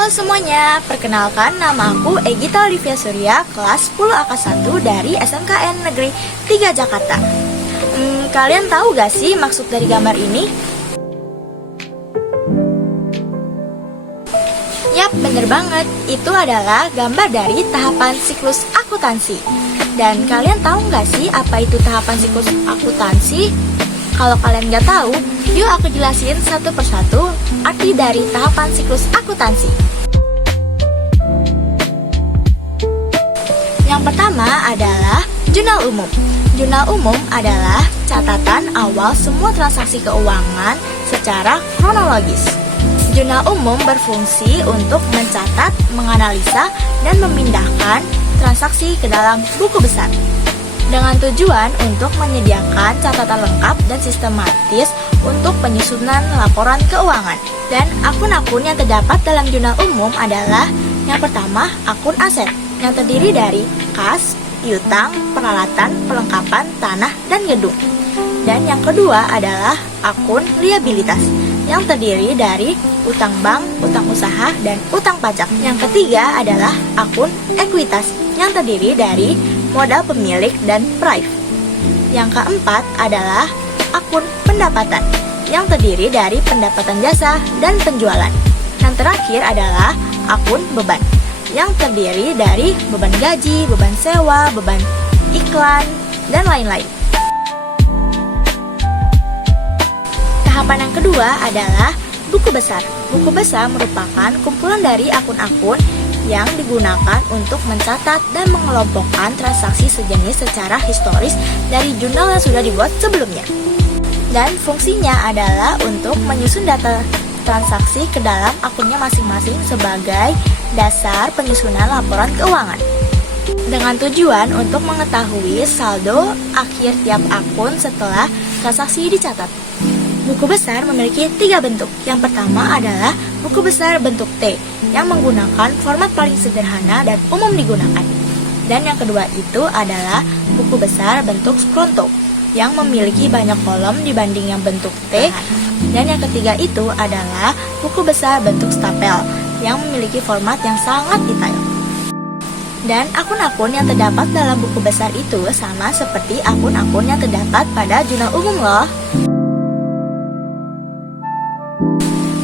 Halo semuanya, perkenalkan nama aku Egita Olivia Surya, kelas 10 AK 1 dari SMKN Negeri 3 Jakarta. Kalian tahu gak sih maksud dari gambar ini? Yap, bener banget. Itu adalah gambar dari tahapan siklus akuntansi. Dan kalian tahu gak sih apa itu tahapan siklus akuntansi? Kalau kalian gak tahu, yuk aku jelasin satu persatu arti dari tahapan siklus akuntansi. Yang pertama adalah jurnal umum. Jurnal umum adalah catatan awal semua transaksi keuangan secara kronologis. Jurnal umum berfungsi untuk mencatat, menganalisa, dan memindahkan transaksi ke dalam buku besar, dengan tujuan untuk menyediakan catatan lengkap dan sistematis untuk penyusunan laporan keuangan. Dan akun-akun yang terdapat dalam jurnal umum adalah yang pertama, akun aset, yang terdiri dari kas, piutang, peralatan, perlengkapan, tanah, dan gedung. Dan yang kedua adalah akun liabilitas, yang terdiri dari utang bank, utang usaha, dan utang pajak. Yang ketiga adalah akun ekuitas, yang terdiri dari modal pemilik dan prive. Yang keempat adalah akun pendapatan, yang terdiri dari pendapatan jasa dan penjualan. Yang terakhir adalah akun beban, yang terdiri dari beban gaji, beban sewa, beban iklan, dan lain-lain. Tahapan yang kedua adalah buku besar. Buku besar merupakan kumpulan dari akun-akun yang digunakan untuk mencatat dan mengelompokkan transaksi sejenis secara historis dari jurnal yang sudah dibuat sebelumnya. Dan fungsinya adalah untuk menyusun data transaksi ke dalam akunnya masing-masing sebagai dasar penyusunan laporan keuangan, dengan tujuan untuk mengetahui saldo akhir tiap akun setelah transaksi dicatat. Buku besar memiliki 3 bentuk. Yang pertama adalah buku besar bentuk T, yang menggunakan format paling sederhana dan umum digunakan. Dan yang kedua itu adalah buku besar bentuk Skronto, yang memiliki banyak kolom dibanding yang bentuk T. Dan yang ketiga itu adalah buku besar bentuk Stapel, yang memiliki format yang sangat detail. Dan akun-akun yang terdapat dalam buku besar itu sama seperti akun-akun yang terdapat pada jurnal umum loh.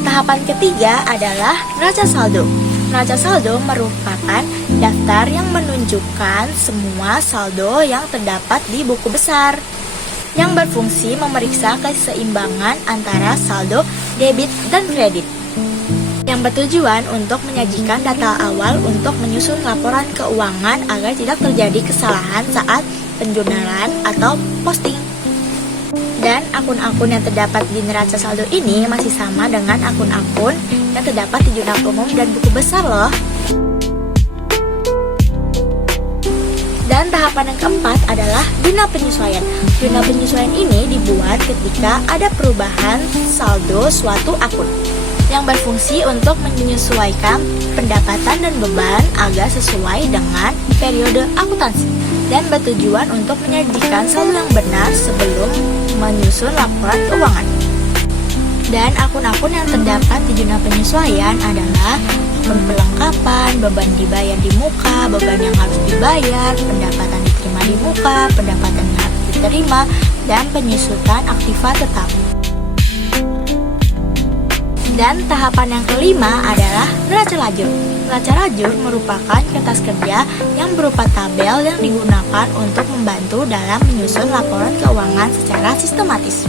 Tahapan ketiga adalah neraca saldo. Neraca saldo merupakan daftar yang menunjukkan semua saldo yang terdapat di buku besar, yang berfungsi memeriksa keseimbangan antara saldo debit dan kredit, yang bertujuan untuk menyajikan data awal untuk menyusun laporan keuangan agar tidak terjadi kesalahan saat penjurnalan atau posting. Dan akun-akun yang terdapat di neraca saldo ini masih sama dengan akun-akun yang terdapat di jurnal umum dan buku besar loh. Dan tahapan yang keempat adalah jurnal penyesuaian. Jurnal penyesuaian ini dibuat ketika ada perubahan saldo suatu akun, yang berfungsi untuk menyesuaikan pendapatan dan beban agar sesuai dengan periode akuntansi, dan bertujuan untuk menyajikan saldo yang benar sebelum menyusun laporan keuangan. Dan akun-akun yang terdapat di jurnal penyesuaian adalah akun perlengkapan, beban dibayar di muka, beban yang harus dibayar, pendapatan diterima di muka, pendapatan yang harus diterima, dan penyusutan aktiva tetap. Dan tahapan yang kelima adalah neraca lajur. Neraca lajur merupakan kertas kerja yang berupa tabel yang digunakan untuk membantu dalam menyusun laporan keuangan secara sistematis.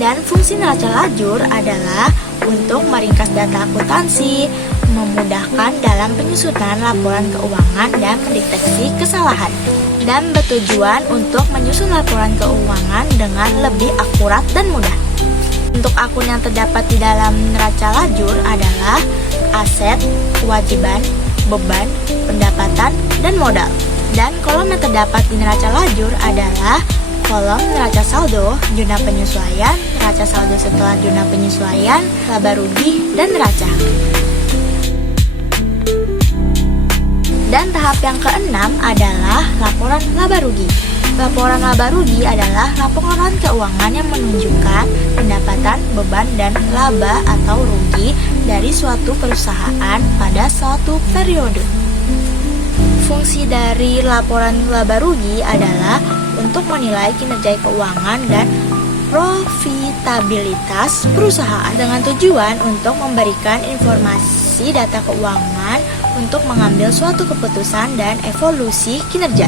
Dan fungsi neraca lajur adalah untuk meringkas data akuntansi, memudahkan dalam penyusunan laporan keuangan dan mendeteksi kesalahan, dan bertujuan untuk menyusun laporan keuangan dengan lebih akurat dan mudah. Untuk akun yang terdapat di dalam neraca lajur adalah aset, kewajiban, beban, pendapatan, dan modal. Dan kolom yang terdapat di neraca lajur adalah kolom neraca saldo, jurnal penyesuaian, neraca saldo setelah jurnal penyesuaian, laba rugi, dan neraca. Dan tahap yang keenam adalah laporan laba rugi. Laporan laba rugi adalah laporan keuangan yang menunjukkan pendapatan, beban, dan laba atau rugi dari suatu perusahaan pada suatu periode. Fungsi dari laporan laba rugi adalah untuk menilai kinerja keuangan dan profitabilitas perusahaan dengan tujuan untuk memberikan informasi data keuangan untuk mengambil suatu keputusan dan evolusi kinerja.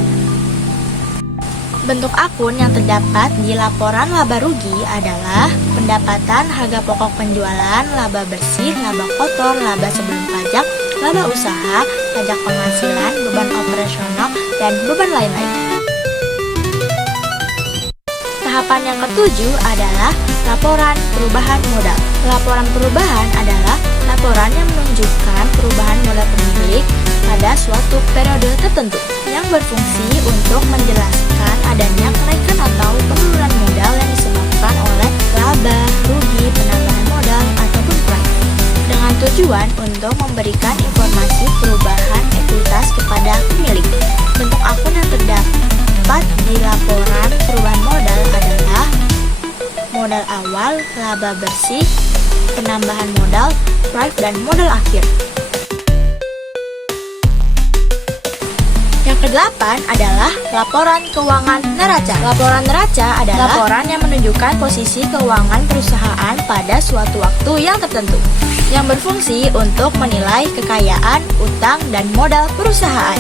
Bentuk akun yang terdapat di laporan laba rugi adalah pendapatan, harga pokok penjualan, laba bersih, laba kotor, laba sebelum pajak, laba usaha, pajak penghasilan, beban operasional, dan beban lain-lain. Tahapan yang ketujuh adalah laporan perubahan modal. Laporan perubahan adalah laporan yang menunjukkan perubahan modal pemilik pada suatu periode tertentu yang berfungsi untuk menjelaskan adanya kenaikan atau penurunan modal yang disebabkan oleh laba, rugi, penambahan modal, ataupun prime, dengan tujuan untuk memberikan informasi perubahan ekuitas kepada pemilik. Bentuk akun yang terdapat di laporan perubahan modal adalah modal awal, laba bersih, penambahan modal, prime, dan modal akhir. Yang kedelapan adalah laporan keuangan neraca. Laporan neraca adalah laporan yang menunjukkan posisi keuangan perusahaan pada suatu waktu yang tertentu, yang berfungsi untuk menilai kekayaan, utang, dan modal perusahaan,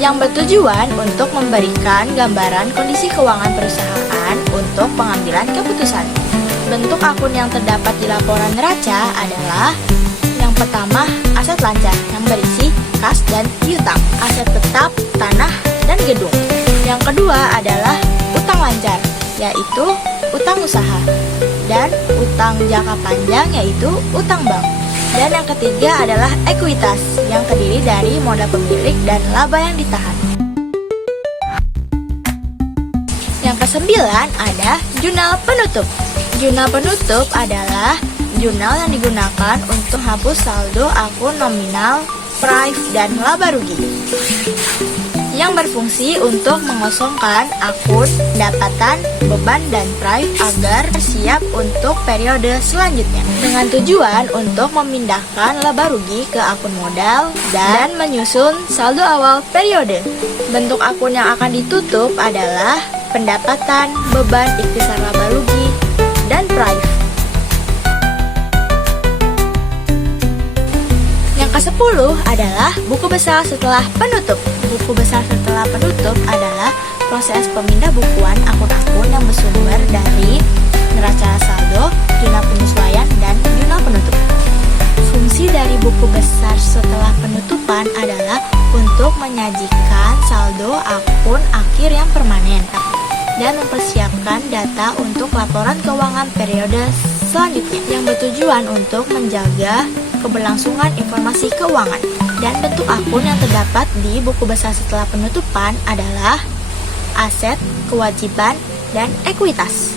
yang bertujuan untuk memberikan gambaran kondisi keuangan perusahaan untuk pengambilan keputusan. Bentuk akun yang terdapat di laporan neraca adalah yang pertama, aset lancar yang berisi kas dan piutang, aset tetap, tanah, dan gedung. Yang kedua adalah utang lancar, yaitu utang usaha, dan utang jangka panjang, yaitu utang bank. Dan yang ketiga adalah ekuitas, yang terdiri dari modal pemilik dan laba yang ditahan. Yang kesembilan ada jurnal penutup. Jurnal penutup adalah jurnal yang digunakan untuk hapus saldo akun nominal, prime, dan laba rugi, yang berfungsi untuk mengosongkan akun pendapatan, beban, dan prime agar siap untuk periode selanjutnya, dengan tujuan untuk memindahkan laba rugi ke akun modal dan menyusun saldo awal periode. Bentuk akun yang akan ditutup adalah pendapatan, beban, ikhtisar laba rugi, dan prime. Ke-10 adalah buku besar setelah penutup. Buku besar setelah penutup adalah proses pemindah bukuan akun-akun yang bersumber dari neraca saldo, jurnal penyesuaian, dan jurnal penutup. Fungsi dari buku besar setelah penutupan adalah untuk menyajikan saldo akun akhir yang permanen dan mempersiapkan data untuk laporan keuangan periode selanjutnya, yang bertujuan untuk menjaga keberlangsungan informasi keuangan. Dan bentuk akun yang terdapat di buku besar setelah penutupan adalah aset, kewajiban, dan ekuitas.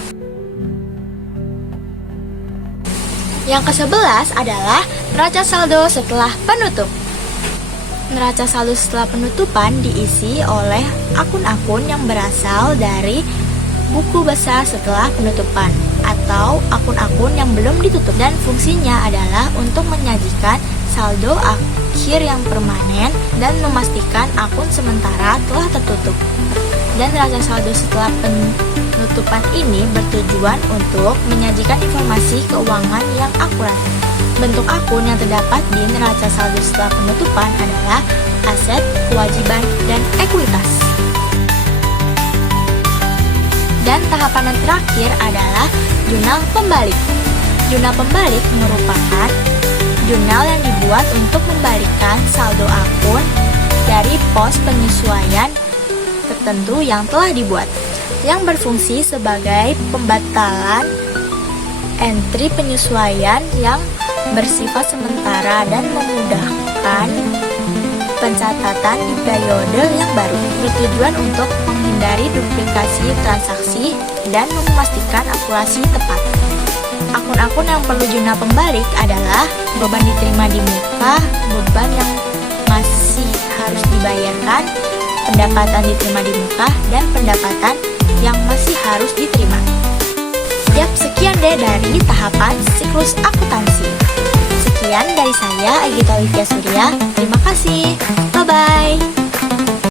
Yang ke-11 adalah neraca saldo setelah penutup. Neraca saldo setelah penutupan diisi oleh akun-akun yang berasal dari buku besar setelah penutupan atau akun-akun yang belum ditutup, dan fungsinya adalah untuk menyajikan saldo akhir yang permanen dan memastikan akun sementara telah tertutup. Dan neraca saldo setelah penutupan ini bertujuan untuk menyajikan informasi keuangan yang akurat. Bentuk akun yang terdapat di neraca saldo setelah penutupan adalah aset, kewajiban, dan ekuitas. Dan tahapan yang terakhir adalah jurnal pembalik. Jurnal pembalik merupakan jurnal yang dibuat untuk membalikan saldo akun dari pos penyesuaian tertentu yang telah dibuat, yang berfungsi sebagai pembatalan entry penyesuaian yang bersifat sementara dan memudahkan pencatatan di periode yang baru, bertujuan untuk menghindari duplikasi transaksi dan memastikan akurasi tepat. Akun-akun yang perlu jurnal pembalik adalah beban diterima di muka, beban yang masih harus dibayarkan, pendapatan diterima di muka, dan pendapatan yang masih harus diterima. Sekian deh dari tahapan siklus akuntansi. Sekian dari saya, Agita Olivia Surya.